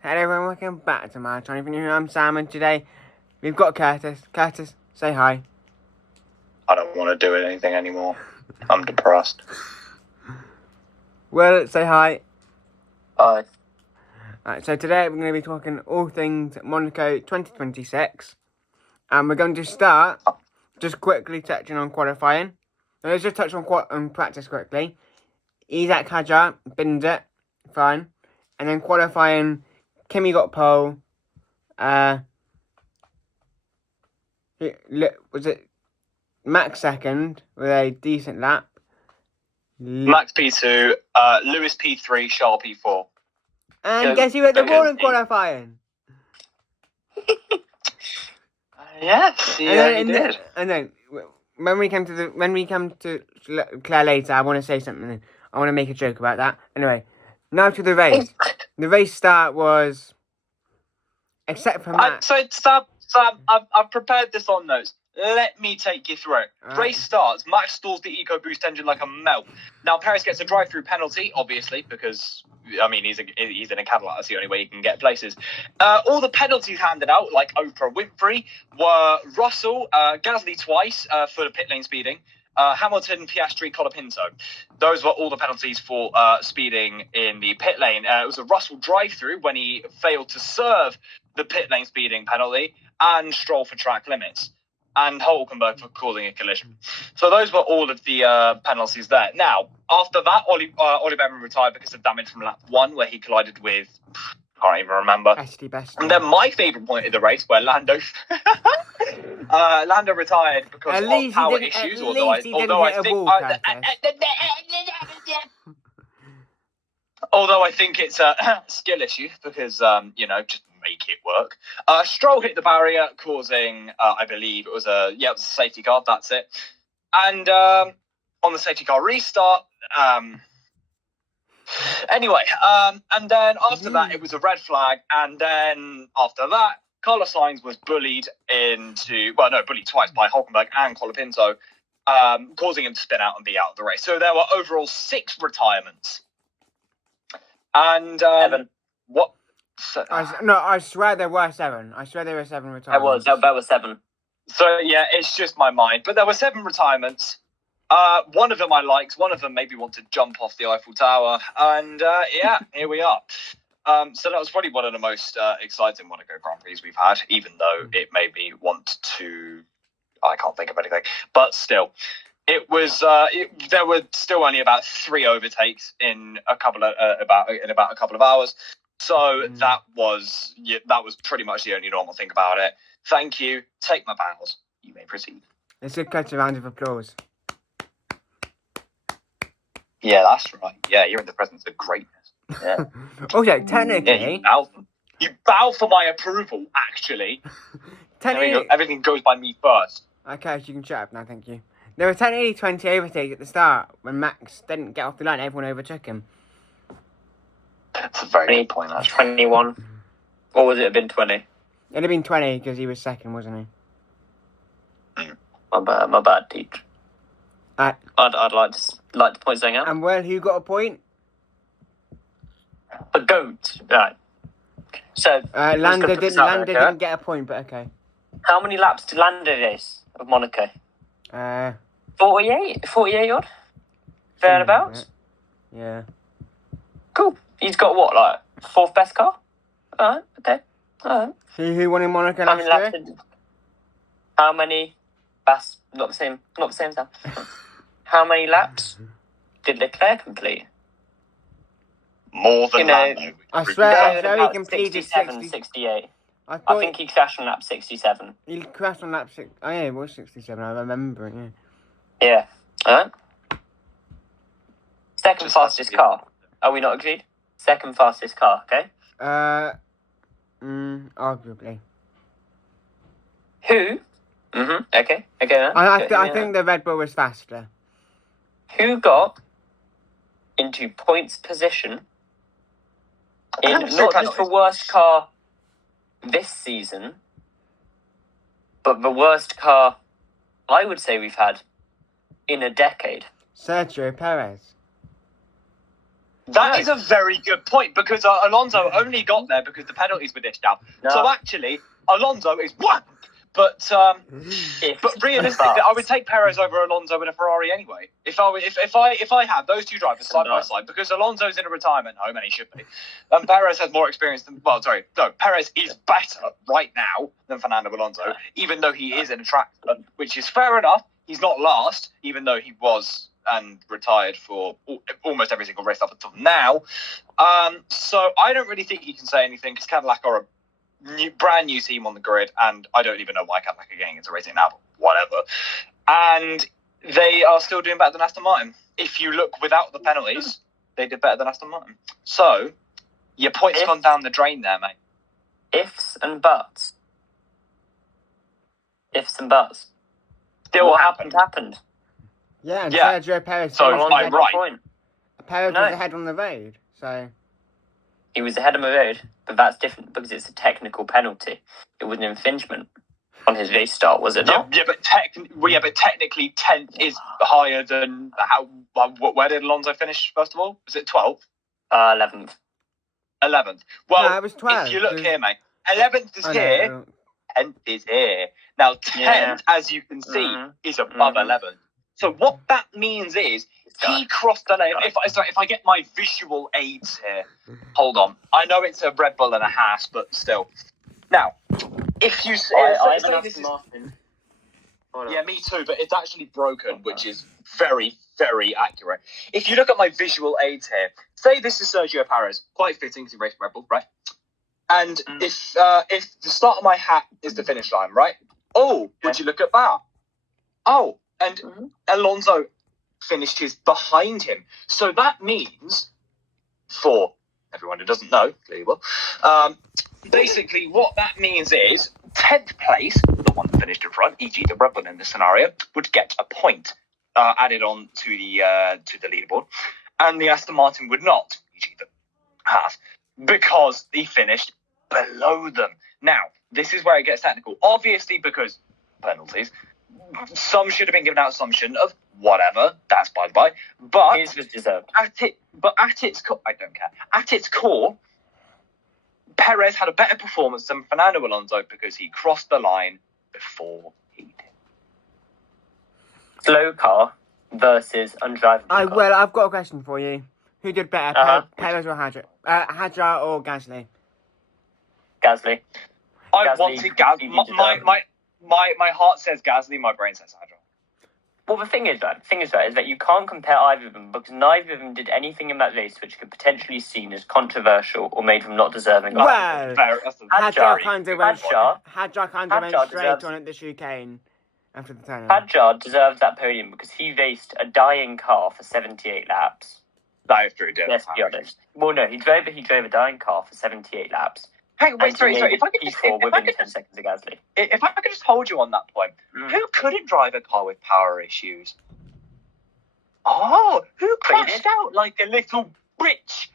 Hello everyone, welcome back to my channel. If you're new, I'm Sam, and today we've got Curtis. Curtis, say hi. I don't want to do anything anymore. I'm depressed. Will, say hi. Hi. Alright, so today we're going to be talking all things Monaco 2026. And we're going to start just quickly touching on qualifying. Now, let's just touch on practice quickly. Isaac Hadjar binned it, fine. And then qualifying, Kimi got pole. Was it Max second with a decent lap? Max P2, Lewis P3, Charles P4. And guess who hit the wall in qualifying? Yes, he did. And then when we come to Claire later, I want to say something. I want to make a joke about that. Anyway, now to the race. The race start was, except for Matt. So Sam, I've prepared this on notes. Let me take you through it. Right. Race starts. Max stalls the EcoBoost engine like a melt. Now Perez gets a drive-through penalty, obviously, because he's in a Cadillac. That's the only way he can get places. All the penalties handed out, like Oprah Winfrey, were Russell, Gasly twice for the pit lane speeding. Hamilton, Piastri, Colapinto. Those were all the penalties for speeding in the pit lane. It was a Russell drive-through when he failed to serve the pit lane speeding penalty, and Stroll for track limits, and Hulkenberg for causing a collision. So those were all of the penalties there. Now, after that, Ollie Behrman retired because of damage from lap 1, where he collided with, I can't even remember. Bestie. And then my favourite point of the race, where Lando retired because of power issues. Although I think it's a skill issue because just make it work. Stroll hit the barrier, causing I believe it was a safety car. That's it. And on the safety car restart. Anyway, and then after that, it was a red flag, and then after that, Carlos Sainz was bullied twice by Hulkenberg and Colapinto, causing him to spin out and be out of the race. So there were overall 6 retirements. And what? I swear there were 7. I swear there were 7 retirements. There were 7. So yeah, it's just my mind. But there were 7 retirements. One of them I liked. One of them made me want to jump off the Eiffel Tower. And here we are. So that was probably one of the most exciting Monaco Grand Prix we've had, even though it made me want to. I can't think of anything, but still. It was. There were still only about 3 overtakes in about a couple of hours, so that was pretty much the only normal thing about it. Thank you. Take my bows. You may proceed. Let's just catch a round of applause. Yeah, that's right. Yeah, you're in the presence of greatness. Yeah. Okay, technically, you bow for my approval. Actually, everything goes by me first. Okay, so you can shut up now. Thank you. There were technically 20 overtakes at the start. When Max didn't get off the line, everyone overtook him. That's a very good point. That's 21. Or would it have been 20? It'd have been 20 because he was second, wasn't he? My bad, teach. I'd like to point something out. And well, who got a point? A goat. Right. So Lando didn't get a point, but okay. How many laps did Lando race of Monaco? 48 odd? Thereabouts? Yeah. Cool. He's got what, like 4th best car? Alright, okay. Alright. Who won in Monaco last year? How many not the same stuff. How many laps did Leclerc complete? More than Lando. I swear he completed 68. I think he crashed on lap 67. He crashed on lap 6. Oh yeah, it was 67. I remember it. Yeah. Alright. Second fastest car. Are we not agreed? Second fastest car. Okay. Arguably. Who? Okay. I think the Red Bull was faster. Who got into points position in not just the worst car this season, but the worst car I would say we've had in a decade? Sergio Perez. That is a very good point, because Alonso only got there because the penalties were dished out. No. So actually, Alonso is one. But realistically, I would take Perez over Alonso in a Ferrari anyway. If I had those two drivers side by side, because Alonso's in a retirement home and he should be, and Perez has more experience than Perez is better right now than Fernando Alonso, even though he is in a track, which is fair enough. He's not last, even though he was and retired for almost every single race up until now. So I don't really think you can say anything, because Cadillac are a brand new team on the grid, and I don't even know why Cadillac are getting into racing now, but whatever. And they are still doing better than Aston Martin. If you look without the penalties, they did better than Aston Martin. So your points gone down the drain there, mate. Ifs and buts. Ifs and buts. Still what happened. happened. Yeah, and Yeah. Sergio Perez. So finished I'm right. Point. Perez No. was ahead on the road, so. He was ahead of the road, but that's different because it's a technical penalty. It was an infringement on his restart, was it not? Yeah, but technically 10th is higher than where did Alonso finish, first of all? Was it 12th? 11th. 11th. Well, No, it was 12th. if you look here, mate, 11th is Oh, here, no. 10th is here. Now, 10th, as you can see, is above 11th. So what that means is he crossed the lane. If I get my visual aids here, hold on. I know it's a Red Bull and a Haas, but still. Now, if you I say have this an is, Martin. yeah, me too, but it's actually broken, which is very, very accurate. If you look at my visual aids here, say this is Sergio Perez, quite fitting because he raced Red Bull, right? And if the start of my hat is the finish line, right? Oh, would you look at that? Oh, and Alonso finished his behind him. So that means, for everyone who doesn't know, clearly will, basically what that means is 10th place, the one that finished in front, e.g. the Red Bull in this scenario, would get a point added on to the leaderboard, and the Aston Martin would not, e.g. the Haas, because he finished below them. Now, this is where it gets technical. Obviously, because penalties, some should have been given out, some shouldn't have. Whatever, that's by the by. But His was deserved. at its core, I don't care. At its core, Perez had a better performance than Fernando Alonso because he crossed the line before he did. Slow car versus undrivable car. Well, I've got a question for you. Who did better, Uh-huh. Perez or Hadjar? Hadjar or Gasly? Gasly. I Gasly wanted Gasly. My heart says Gasly, my brain says Hadjar. Well, the thing is that you can't compare either of them because neither of them did anything in that race which could potentially be seen as controversial or made them not deserving. Well, Hadjar kind of went Hadjar straight deserves- on at the chicane after the turn. Hadjar deserves that podium because he raced a dying car for 78 laps. That is true, Let's be honest. Well, no, he drove a dying car for 78 laps. Hang on, wait, sorry. If I could within 10 seconds of Gasly. If I could just hold you on that point, who couldn't drive a car with power issues? Oh, who crashed out like a little bitch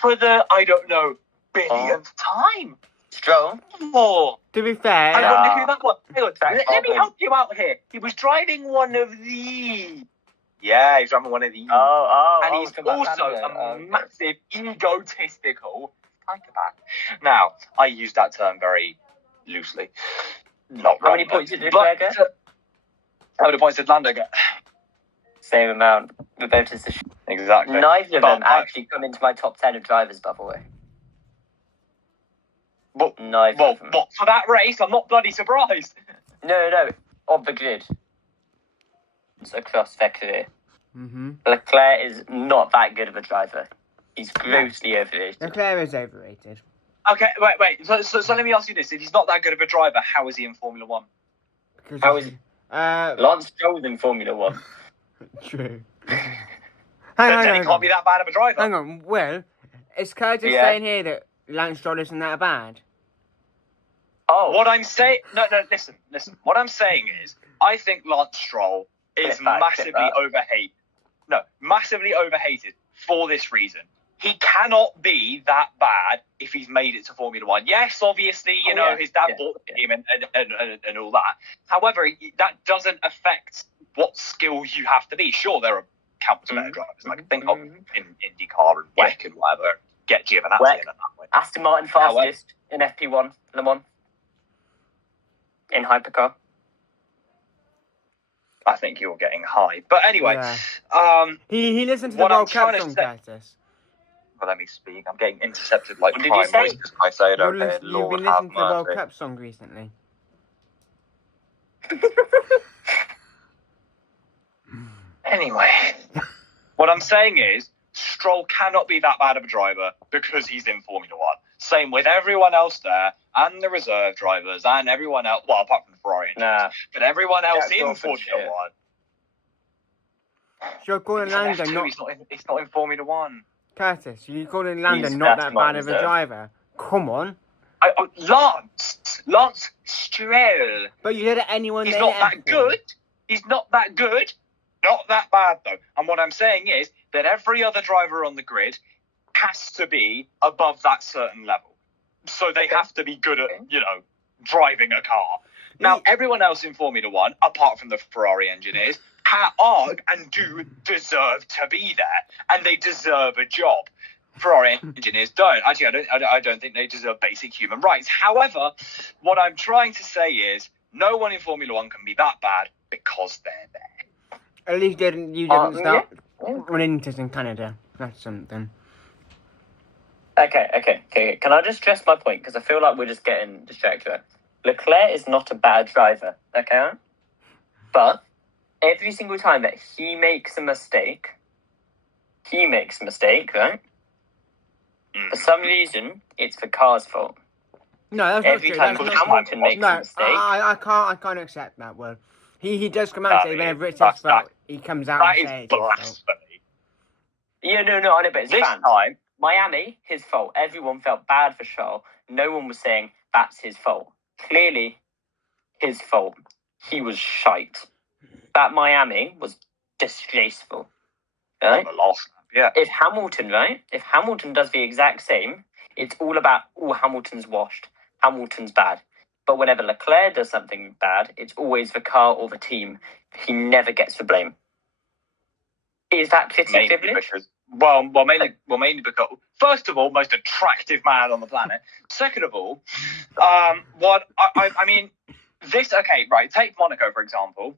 for the, I don't know, billionth time? Stroll. Oh. To be fair, I wonder who that was. Hang on, Track let me Barbie. help you out here. He was driving one of these. Yeah, he's driving one of these. And he's also a massive, egotistical psychopath. Now, I use that term very loosely. Not How many wrong, points did but- Leclerc get? How many points did Lando get? Same amount. The bonus is Exactly. neither of But them actually come into my top 10 of drivers, by the way. But, Neither well, of them. but for that race, I'm not bloody surprised. No. Of the grid. It's across their career. Mm-hmm. Leclerc is not that good of a driver. He's grossly overrated. Leclerc is overrated. Okay, wait. So let me ask you this: if he's not that good of a driver, how is he in Formula One? Because How is Lance Stroll's in Formula 1. True. Then hang he can't be that bad of a driver. Hang on. Well, is Curtis saying here that Lance Stroll isn't that bad? Oh. What I'm saying, no, listen. What I'm saying is, I think Lance Stroll is massively overhated. No, massively overhated for this reason. He cannot be that bad if he's made it to Formula One. Yes, obviously, his dad bought the team and all that. However, that doesn't affect what skills you have to be. Sure, there are countless better drivers. I can think of in IndyCar and WEC and whatever. Get Giovinazzi WEC. in at that point. Aston Martin fastest in FP1, Le Mans. In hypercar. I think you're getting high. But anyway, Yeah. He listened to the what I'm World Cup trying to song, say- Curtis. well, let me speak. I'm getting intercepted like What did prime you say? voices. I say it You've okay. been Lord listening have to the World mercy. Cup song recently. Anyway, what I'm saying is, Stroll cannot be that bad of a driver because he's in Formula One. Same with everyone else there, and the reserve drivers, and everyone else. Well, apart from the Ferrari engineers, but everyone else in Formula One. So you're calling He's in Lando F2, not... he's not in Formula One. Curtis, you're calling Lando He's not Aston that bad Martin of a reserve. driver? Come on. Lance Stroll. But you said anyone He's in not that F1. good. He's not that good. Not that bad, though. And what I'm saying is that every other driver on the grid has to be above that certain level. So they have to be good at, driving a car. Now, everyone else in Formula One, apart from the Ferrari engineers, are and do deserve to be there. And they deserve a job. Ferrari engineers don't. Actually, I don't think they deserve basic human rights. However, what I'm trying to say is no one in Formula One can be that bad because they're there. At least you didn't start running into in Canada. That's something. Okay. Can I just stress my point? Because I feel like we're just getting distracted. Leclerc is not a bad driver, okay? But every single time that he makes a mistake, right? For some reason, it's the car's fault. No, that's Every not time true. That's not Hamilton makes a mistake. I can't accept that word. He does come out and say whenever it's his fault, he comes out and say it's his fault. Blasphemy. Yeah, no, I know, but it's This fans. time, Miami, his fault. Everyone felt bad for Charles. No one was saying that's his fault. Clearly, his fault. He was shite. That Miami was disgraceful. Right? on the last lap, yeah. If Hamilton does the exact same, it's all about, Hamilton's washed. Hamilton's bad. But whenever Leclerc does something bad, it's always the car or the team. He never gets the blame. Is that pretty privileged? Mainly because, first of all, most attractive man on the planet. Second of all, take Monaco, for example.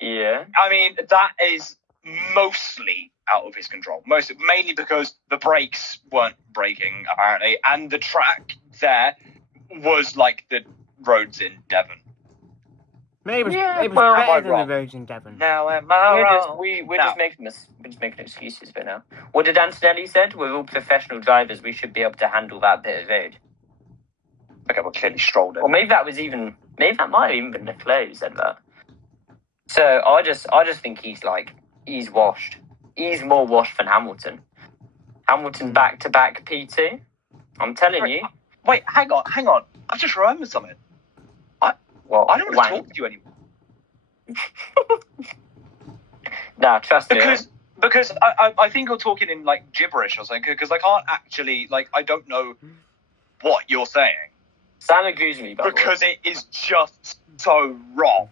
Yeah. I mean, that is mostly out of his control. Mainly because the brakes weren't braking, apparently, and the track there was like the roads in Devon. Maybe it was well, better than the roads in Devon. Now am I wrong? We're just making excuses for now. What did Antonelli said? We're all professional drivers. We should be able to handle that bit of road. Okay, well, clearly Stroll. Or maybe that might have even been Leclerc who said that. So I just think he's washed. He's more washed than Hamilton. Hamilton back-to-back P2. I'm telling you. Wait, hang on. I just remembered something. I don't want to talk to you anymore. Nah, trust me. Because I think you're talking in like gibberish or something. Because I can't actually I don't know what you're saying. Sam agrees with me, because it is just so wrong.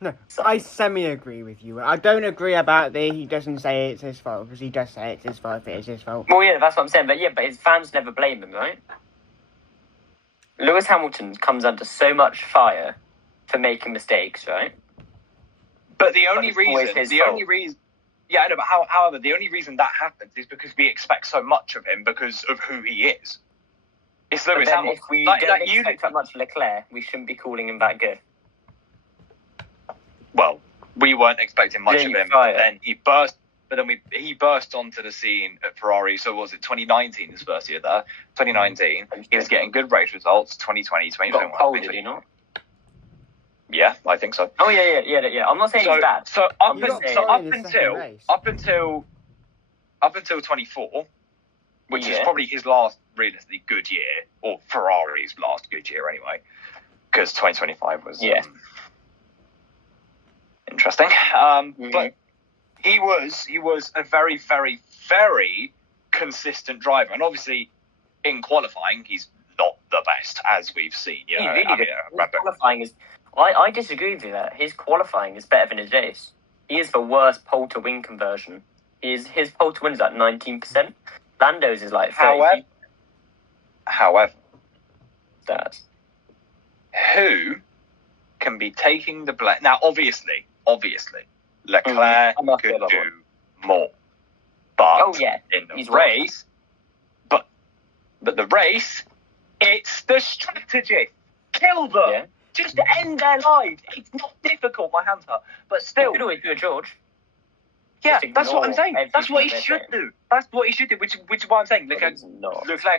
No, I semi-agree with you. I don't agree about he doesn't say it's his fault, because he does say it's his fault if it is his fault. Well, yeah, that's what I'm saying. But his fans never blame him, right? Lewis Hamilton comes under so much fire for making mistakes, right? But the only reason, yeah, I know. But however, the only reason that happens is because we expect so much of him because of who he is. It's Lewis Hamilton. If we don't expect that much of Leclerc, we shouldn't be calling him that good. Well, we weren't expecting much of him, but then he burst. But then he burst onto the scene at Ferrari. So was it 2019, his first year there? 2019, he was getting good race results. 2020, 2021. Got did he not? Yeah, I think so. Oh yeah. I'm not saying he's bad. So up until 24, which is probably his last realistically good year, or Ferrari's last good year anyway, because 2025 was interesting. But he was a very, very, very consistent driver, and obviously in qualifying he's not the best, as we've seen. He's really good. Qualifying is. I disagree with you that his qualifying is better than his race. He is the worst pole to win conversion. His pole to win is like 19%. Lando's is like 30. However, That. who can be taking the blame? Now, obviously, Leclerc could do more. But in the race, but the race, it's the strategy. Kill them. Yeah. Just end their lives. It's not difficult, my hunter. But still. You could always do a George. Yeah, that's what I'm saying. That's what he should do. That's what he should do, which is why I'm saying Leclerc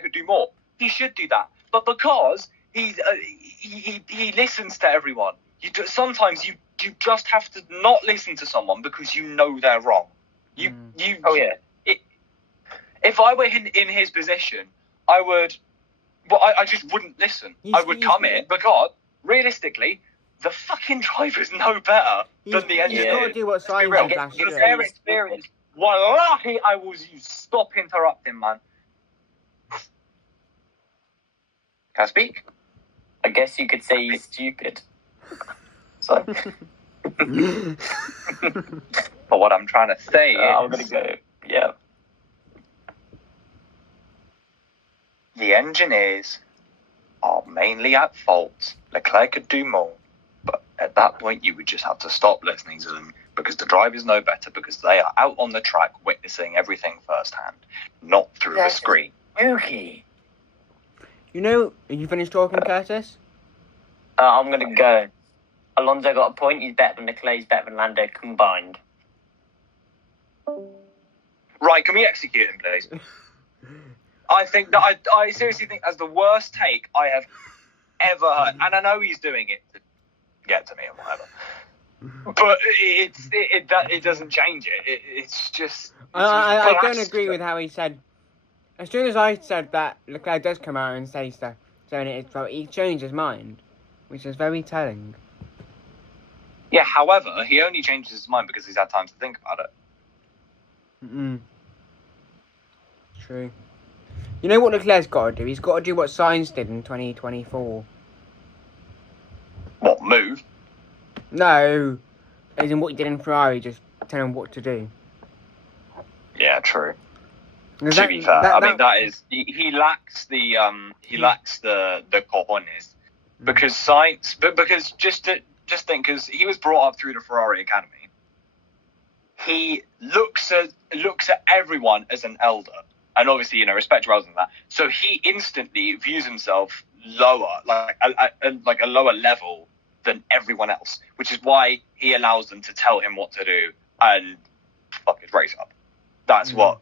could do more. He should do that. But because he listens to everyone, sometimes you just have to not listen to someone because you know they're wrong. If I were in his position, I would. Well, I just wouldn't listen. I would come in because realistically, the fucking drivers know better than the engineers. He's got to do what science because their experience. Wallahi, I was. You stop interrupting, man. Can I speak? I guess you could say he's stupid. So. But what I'm trying to say is, I'm gonna go. Yeah. The engineers are mainly at fault. Leclerc could do more, but at that point you would just have to stop listening to them because the drivers know better because they are out on the track witnessing everything firsthand, not through the screen. Spooky. You know, are you finished talking, Curtis? I'm gonna go. Alonso got a point. He's better than Leclerc. He's better than Lando combined. Right, can we execute him, please? I think that I seriously think that's the worst take I have ever heard, and I know he's doing it to get to me or whatever. But it doesn't change it. It's just. I don't agree with how he said. As soon as I said that Leclerc does come out and say stuff, saying it is fault, he changed his mind, which is very telling. Yeah, however, he only changes his mind because he's had time to think about it. True. You know what Leclerc's got to do? He's got to do what Sainz did in 2024. What, move? No. As in what he did in Ferrari, just tell him what to do. Yeah, true. To be fair, I mean that is he lacks the cojones because Sainz, but because just think because he was brought up through the Ferrari Academy. He looks at everyone as an elder, and obviously respect rather than that. So he instantly views himself lower, like a lower level than everyone else, which is why he allows them to tell him what to do and fuck his race up. That's what.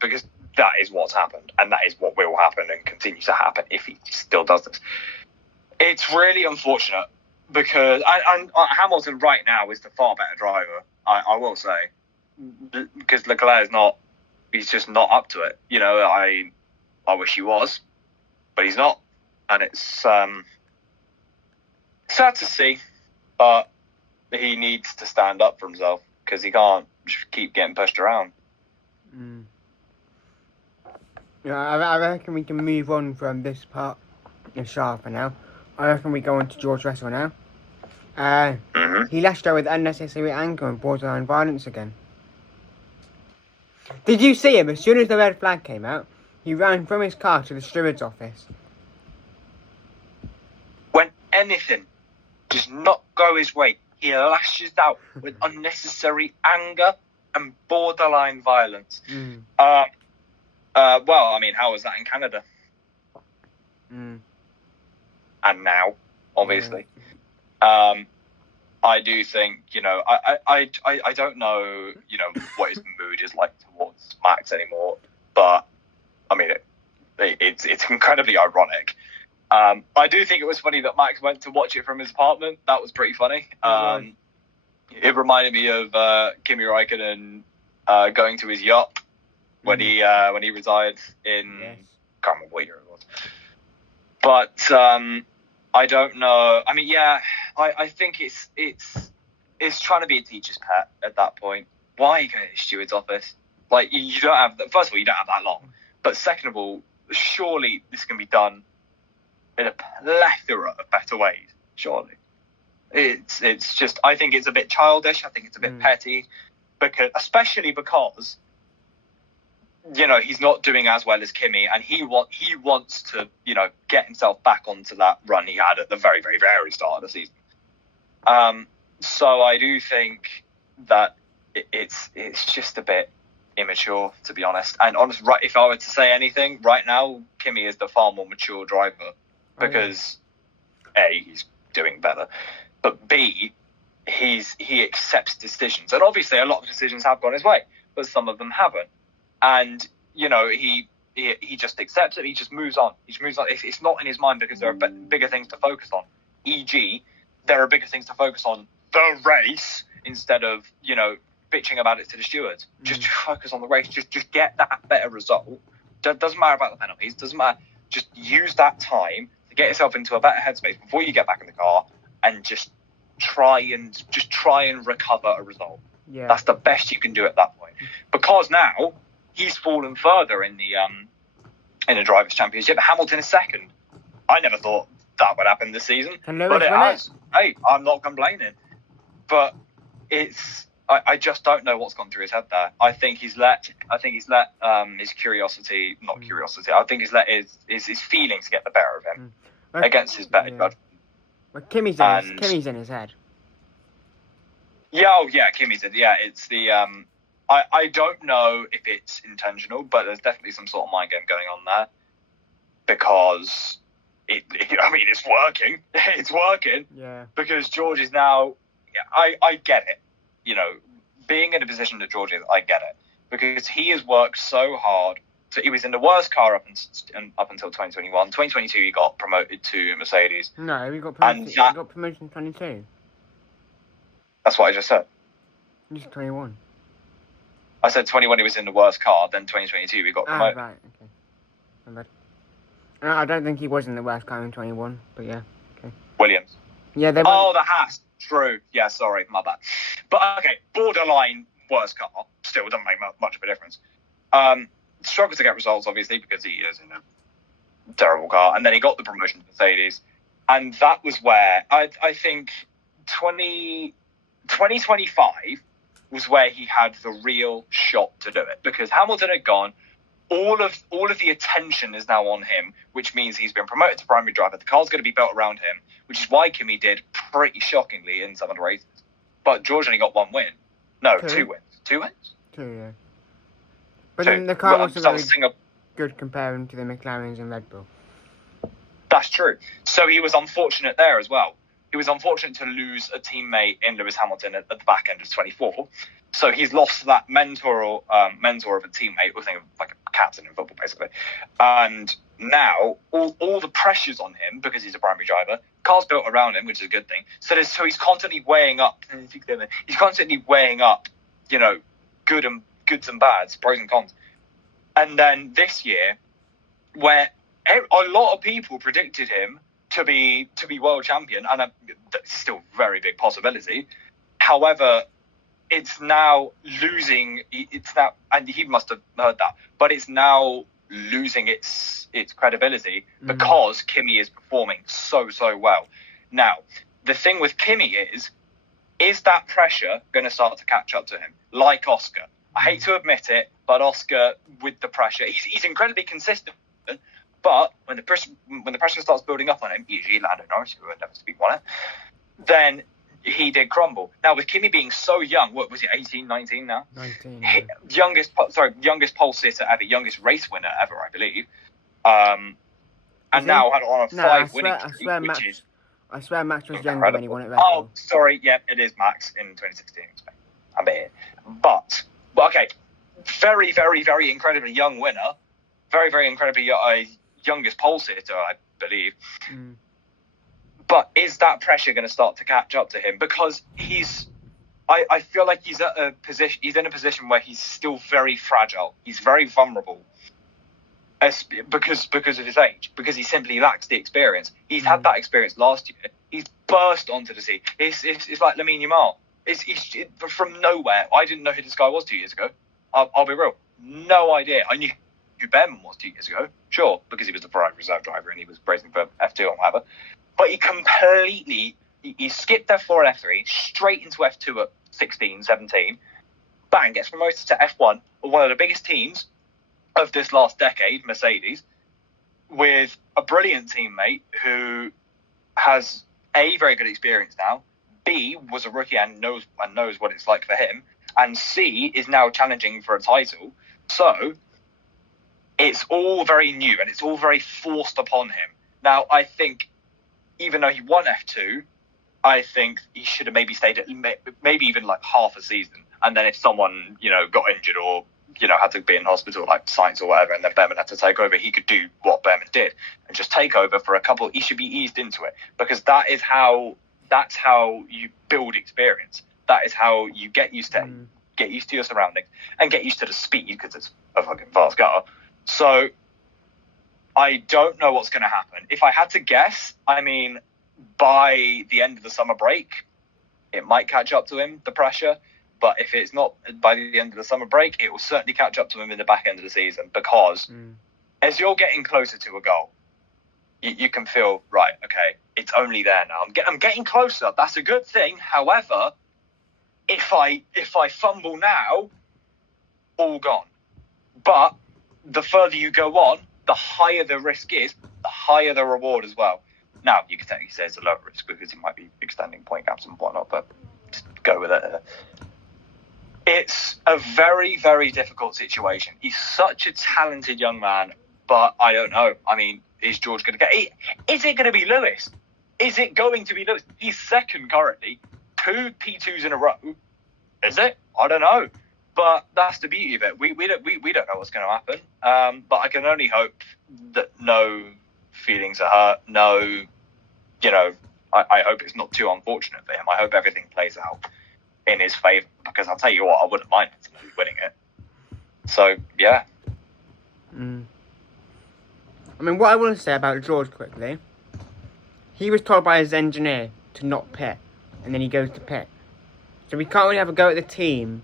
Because that is what's happened, and that is what will happen and continue to happen if he still does this. It's really unfortunate because Hamilton right now is the far better driver, I will say, because Leclerc he's just not up to it. I wish he was, but he's not, and it's sad to see, but he needs to stand up for himself because he can't just keep getting pushed around. Yeah, I reckon we can move on from this part of Sharper now. I reckon we go on to George Russell now. He lashed out with unnecessary anger and borderline violence again. Did you see him? As soon as the red flag came out, he ran from his car to the steward's office. When anything does not go his way, he lashes out with unnecessary anger and borderline violence. Well, I mean, how was that in Canada? And now, obviously. I do think, I don't know, what his mood is like towards Max anymore, but, I mean, it's incredibly ironic. I do think it was funny that Max went to watch it from his apartment. That was pretty funny. It reminded me of Kimi Räikkönen going to his yacht when he retired in can't remember what year it was. But I don't know. I mean, yeah, I think it's trying to be a teacher's pet at that point. Why are you going to the steward's office? Like, you don't have first of all, you don't have that long. But second of all, surely this can be done in a plethora of better ways. Surely. It's just, I think it's a bit childish. I think it's a bit petty, especially because he's not doing as well as Kimi, and he wants to get himself back onto that run he had at the very, very, very start of the season. So I do think that it's just a bit immature, to be honest. And right, if I were to say anything right now, Kimi is the far more mature driver because A, he's doing better, but B, he accepts decisions, and obviously a lot of decisions have gone his way, but some of them haven't. And he just accepts it. He just moves on. It's not in his mind because there are bigger things to focus on. E.g., there are bigger things to focus on the race instead of bitching about it to the stewards. Just focus on the race. Just get that better result. Doesn't matter about the penalties. Doesn't matter. Just use that time to get yourself into a better headspace before you get back in the car, and just try and recover a result. Yeah. That's the best you can do at that point. Because now he's fallen further in the Drivers' Championship. Hamilton is second. I never thought that would happen this season, but it has. Hey, I'm not complaining. But I just don't know what's gone through his head there. I think he's let his curiosity, not curiosity. I think he's let his feelings get the better of him against his better judgment. But Kimi's in his head. Yeah, Kimi's in. Yeah, it's the I don't know if it's intentional, but there's definitely some sort of mind game going on there, because it's working. It's working. Yeah. Because George is now. Yeah, I get it. Being in a position that George is, I get it, because he has worked so hard. So he was in the worst car up until 2021. 2022, he got promoted to Mercedes. No, he got promoted. He got promoted in 22. That's what I just said. He's 21. I said 21 he was in the worst car, then 2022 he got promoted. Right, okay. My bad. No, I don't think he was in the worst car in 21, but yeah, okay. Williams. Yeah, they Oh, the Haas. True. Yeah, sorry, my bad. But okay, borderline worst car. Still doesn't make much of a difference. Struggled to get results, obviously, because he is in a terrible car. And then he got the promotion to Mercedes. And that was where I think 2025 was where he had the real shot to do it, because Hamilton had gone. All of the attention is now on him, which means he's been promoted to primary driver. The car's going to be built around him, which is why Kimi did pretty shockingly in some of the races. But George only got one win. No, two wins. 2 wins? 2, yeah. But then the car wasn't very good comparing to the McLarens and Red Bull. That's true. So he was unfortunate there as well. He was unfortunate to lose a teammate in Lewis Hamilton at the back end of 24. So he's lost that mentor of a teammate, or think of like a captain in football, basically. And now all the pressure's on him because he's a primary driver. Car's built around him, which is a good thing. So he's constantly weighing up. Goods and bads, pros and cons. And then this year, where a lot of people predicted him to be world champion, and that's still a very big possibility. However, it's now losing. It's now, and he must have heard that, but it's now losing its credibility because Kimi is performing so well. Now, the thing with Kimi is that pressure going to start to catch up to him, like Oscar? I hate to admit it, but Oscar, with the pressure, he's incredibly consistent. But when the pressure starts building up on him, usually Lando Norris, who would never speak on it, then he did crumble. Now, with Kimi being so young, what was he, 18, 19 now? 19. Yeah. Youngest pole sitter ever, youngest race winner ever, I believe. And now had on a 5 winning streak, I swear Max was incredible. younger when he won it Red Bull. Oh, sorry, yeah, it is Max in 2016. I bet. But okay, very, very, very incredibly young winner. Very, very incredibly youngest pole sitter, I believe. But is that pressure going to start to catch up to him? Because I feel like he's in a position where he's still very fragile. He's very vulnerable. Because of his age, because he simply lacks the experience. He's had that experience last year. He's burst onto the scene. It's like Lamine Yamal. It's from nowhere. I didn't know who this guy was 2 years ago. I'll be real. No idea. I knew who Behrman was 2 years ago. Sure, because he was the Ferrari reserve driver and he was racing for F2 or whatever. But he completely he skipped F4 and F3, straight into F2 at 16, 17. Bang, gets promoted to F1, one of the biggest teams of this last decade, Mercedes, with a brilliant teammate who has A, very good experience now, B, was a rookie and knows what it's like for him, and C, is now challenging for a title. So it's all very new and it's all very forced upon him. Now, I think even though he won F2, I think he should have maybe stayed at maybe even like half a season. And then if someone, got injured or, had to be in hospital, like Sainz or whatever, and then Behrman had to take over, he could do what Behrman did and just take over for a couple. He should be eased into it, because that's how you build experience. That is how you get used to your surroundings and get used to the speed, because it's a fucking fast car. So I don't know what's going to happen. If I had to guess, by the end of the summer break, it might catch up to him, the pressure. But if it's not by the end of the summer break, it will certainly catch up to him in the back end of the season, because as you're getting closer to a goal, you can feel, right, okay, it's only there now. I'm getting closer. That's a good thing. However, if I fumble now, all gone. But the further you go on, the higher the risk is, the higher the reward as well. Now, you could technically say it's a lower risk because he might be extending point gaps and whatnot, but just go with it. It's a very, very difficult situation. He's such a talented young man, but I don't know. Is George going to get... Is it going to be Lewis? Is it going to be Lewis? He's second currently. 2 P2s in a row. Is it? I don't know. But that's the beauty of it. We don't know what's going to happen. But I can only hope that no feelings are hurt. No, I hope it's not too unfortunate for him. I hope everything plays out in his favour, because I'll tell you what, I wouldn't mind winning it. So, yeah. What I want to say about George quickly, he was told by his engineer to not pit, and then he goes to pit. So we can't really have a go at the team.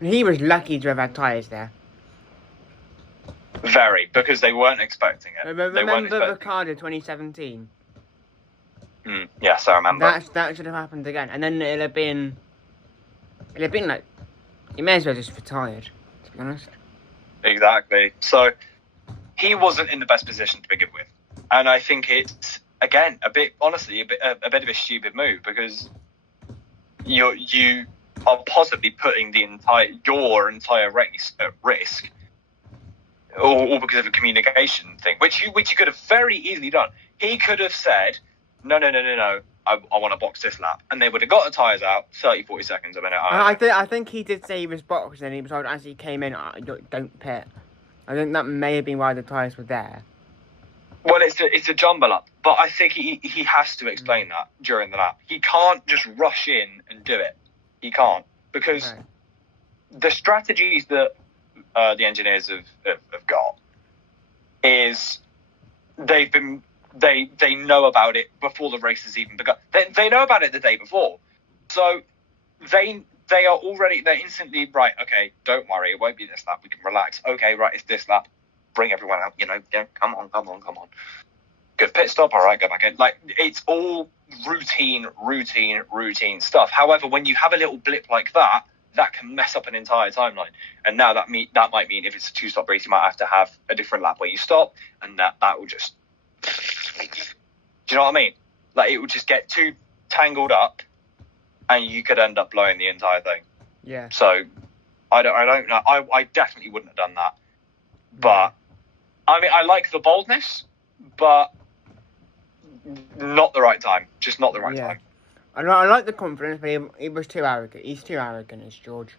And he was lucky to have had tyres there. Very, because they weren't expecting it. Remember Ricardo 2017? Yes, I remember. That should have happened again. And then it'll have been like, he may as well just retired, to be honest. Exactly. So he wasn't in the best position to begin with, and I think it's again a bit of a stupid move, because you are possibly putting your entire race at risk, all because of a communication thing, which you could have very easily done. He could have said, no, I want to box this lap, and they would have got the tyres out 30, 40 seconds a minute. I think he did say he was boxed, and he was told as he came in, don't pit. I think that may have been why the tyres were there. Well, it's a jumble up, but I think he has to explain that during the lap. He can't just rush in and do it. He can't, because the strategies that the engineers have got is they know about it before the race has even begun. They know about it the day before, so they're instantly right. Okay, don't worry, it won't be this lap. We can relax. Okay, right, it's this lap. Bring everyone out. Come on. Good pit stop. All right, go back in. Like, it's all routine stuff. However, when you have a little blip like that, that can mess up an entire timeline. And now that might mean if it's a 2-stop race, you might have to have a different lap where you stop, and that will just. Do you know what I mean? Like, it would just get too tangled up, and you could end up blowing the entire thing. Yeah. So, I don't know. I definitely wouldn't have done that. But I like the boldness, but not the right time. Just not the right time. I like the confidence, but he was too arrogant. He's too arrogant, is George.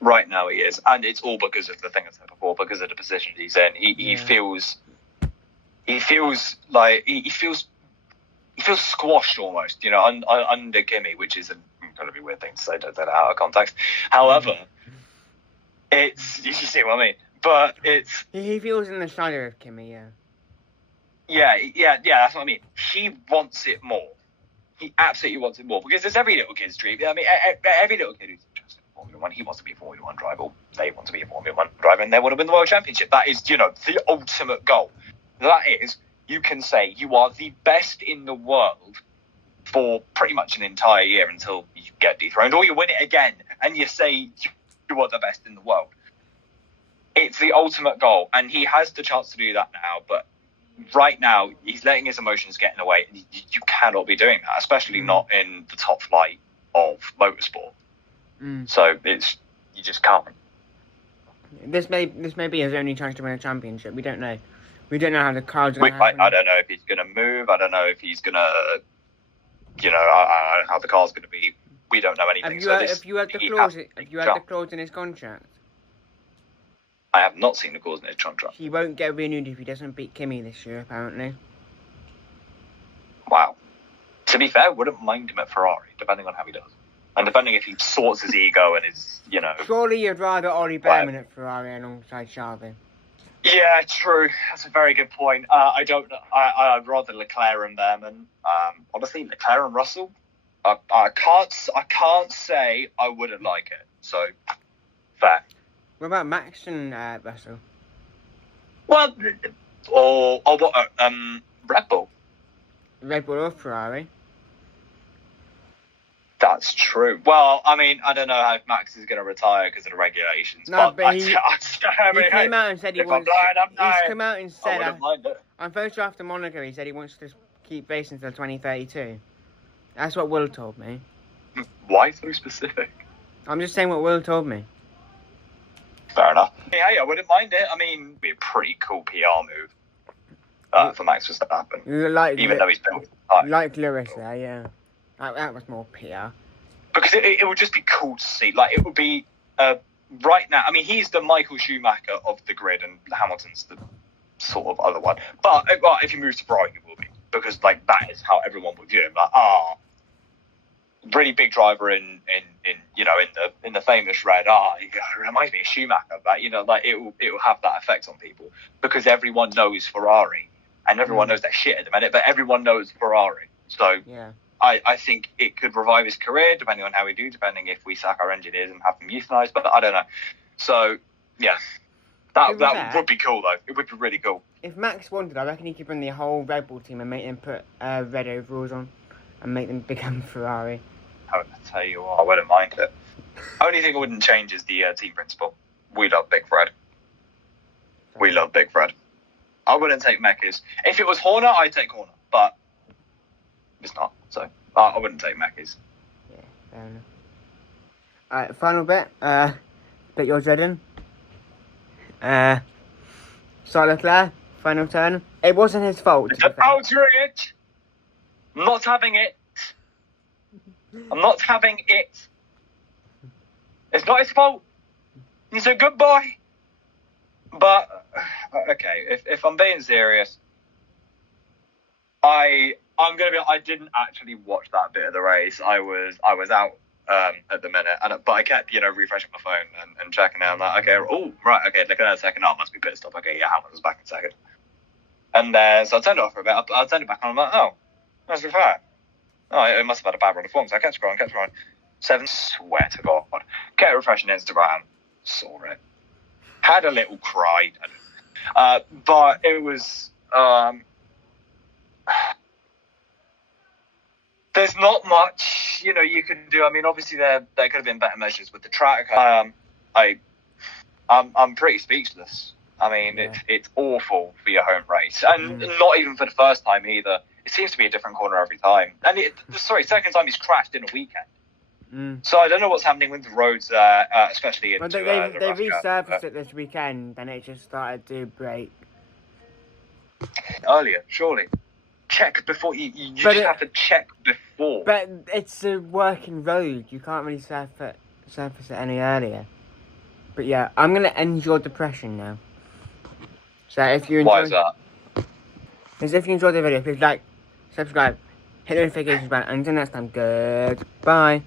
Right now he is, and it's all because of the thing I said before, because of the position he's in. He feels squashed almost, under Kimi, which is an incredibly weird thing to say. Don't take that out of context. However, it's, you see what I mean. But it's... He feels in the shadow of Kimi, Yeah, that's what I mean. He wants it more. He absolutely wants it more, because it's every little kid's dream. Every little kid who's interested in Formula 1, he wants to be a Formula 1 driver. They want to be a Formula 1 driver, and they want to win the World Championship. That is, the ultimate goal. That is, you can say you are the best in the world for pretty much an entire year until you get dethroned, or you win it again and you say you are the best in the world. It's the ultimate goal, and he has the chance to do that now, but right now he's letting his emotions get in the way, and you cannot be doing that, especially not in the top flight of motorsport. So you just can't. This may be his only chance to win a championship. We don't know. We don't know how the cards are. I don't know if he's going to move. I don't know if he's going to, I don't know how the car's going to be. We don't know anything. Have you had the clause in his contract? I have not seen the clause in his contract. He won't get renewed if he doesn't beat Kimi this year, apparently. Wow. To be fair, wouldn't mind him at Ferrari, depending on how he does. And depending if he sorts his ego and his, Surely you'd rather Ollie Behrman at Ferrari alongside Charlie. Yeah, true. That's a very good point. I don't know. I'd rather Leclerc and Behrman. Honestly, Leclerc and Russell. I can't say I wouldn't like it. So, fair. What about Max and Russell? Well, Red Bull. Red Bull or Ferrari? That's true. Well, I mean, I don't know how Max is going to retire because of the regulations. No, but he came out and said he wants. He's come out and said, on first draft of Monaco, he said he wants to keep racing until 2032. That's what Will told me. Why so specific? I'm just saying what Will told me. Fair enough. Hey, I wouldn't mind it. I mean, it'd be a pretty cool PR move for Max Verstappen. Even though he's built. Like Lewis there, yeah. That was more PR. Because it would just be cool to see. Like, it would be, right now, I mean, he's the Michael Schumacher of the grid, and Hamilton's the sort of other one. But if he moves to Ferrari, he will be. Because, that is how everyone would view him. Really big driver in the famous red. It reminds me of Schumacher. But, it will have that effect on people. Because everyone knows Ferrari. And everyone knows they're shit at the minute, but everyone knows Ferrari. So, yeah. I think it could revive his career, depending on how we do, depending if we sack our engineers and have them euthanized, but I don't know. So, yeah. That would be cool, though. It would be really cool. If Max wanted, I reckon he could bring the whole Red Bull team and make them put red overalls on and make them become Ferrari. I tell you what, I wouldn't mind it. Only thing I wouldn't change is the team principal. We love Big Fred. We love Big Fred. I wouldn't take Mekis. If it was Horner, I'd take Horner, but it's not, so I wouldn't take Mekis. Yeah, fair enough. Alright, final bit. Bit you're dreading. Charles Leclerc, final turn. It wasn't his fault. It's an outrage. I'm not having it. I'm not having it. It's not his fault. He's a good boy. But okay, if I'm being serious, I'm gonna be. I didn't actually watch that bit of the race. I was out at the minute, but I kept refreshing my phone and checking it. I'm like, okay, okay, look at that second. I must be pissed off. Okay, yeah, Hamilton's back in second. And then so I turned it off for a bit. I turned it back on. I'm like, oh, that's fair. Oh, it must have had a bad run of form. So I kept scrolling. 7. Swear to God, kept refreshing Instagram. Saw it. Had a little cry. But it was. There's not much, you can do. I mean, obviously there could have been better measures with the track. I'm pretty speechless. I mean, yeah. It's awful for your home race, and not even for the first time either. It seems to be a different corner every time. And second time he's crashed in a weekend. So I don't know what's happening with the roads there, especially into they resurfaced it this weekend, and it just started to break. Earlier, surely. Check before you just have to check before. But it's a working road. You can't really surface it any earlier. But yeah, I'm gonna end your depression now. So if you enjoy, why is that? Because if you enjoyed the video, please like, subscribe, hit the notifications button, and until next time, goodbye.